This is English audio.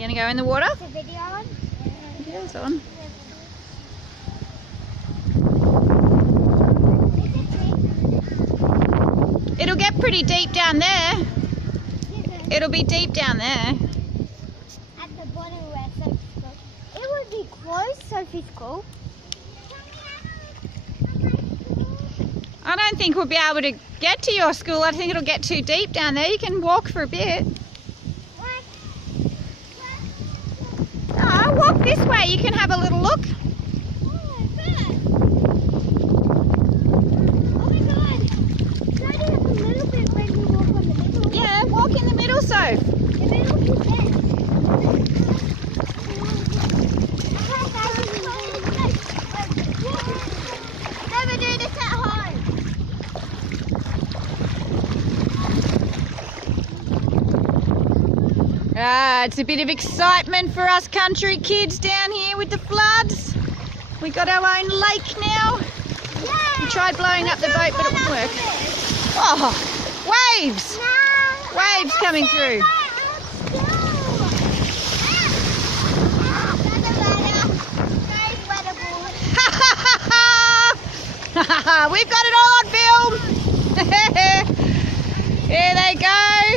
you going to go in the water? Is the video on? Video's on. It'll get pretty deep down there. It'll be deep down there. At the bottom where Sophie's school. It would be close, Sophie's school. I don't think we'll be able to get to your school. I think it'll get too deep down there. You can walk for a bit. No, walk this way. You can have a little look. Yeah, walk in the middle, Soph. Never do this at home. It's a bit of excitement for us country kids down here with the floods. We got our own lake now. We tried blowing up the boat, but it wouldn't work. Oh, waves! Waves coming through. We've got it all on film. Here they go.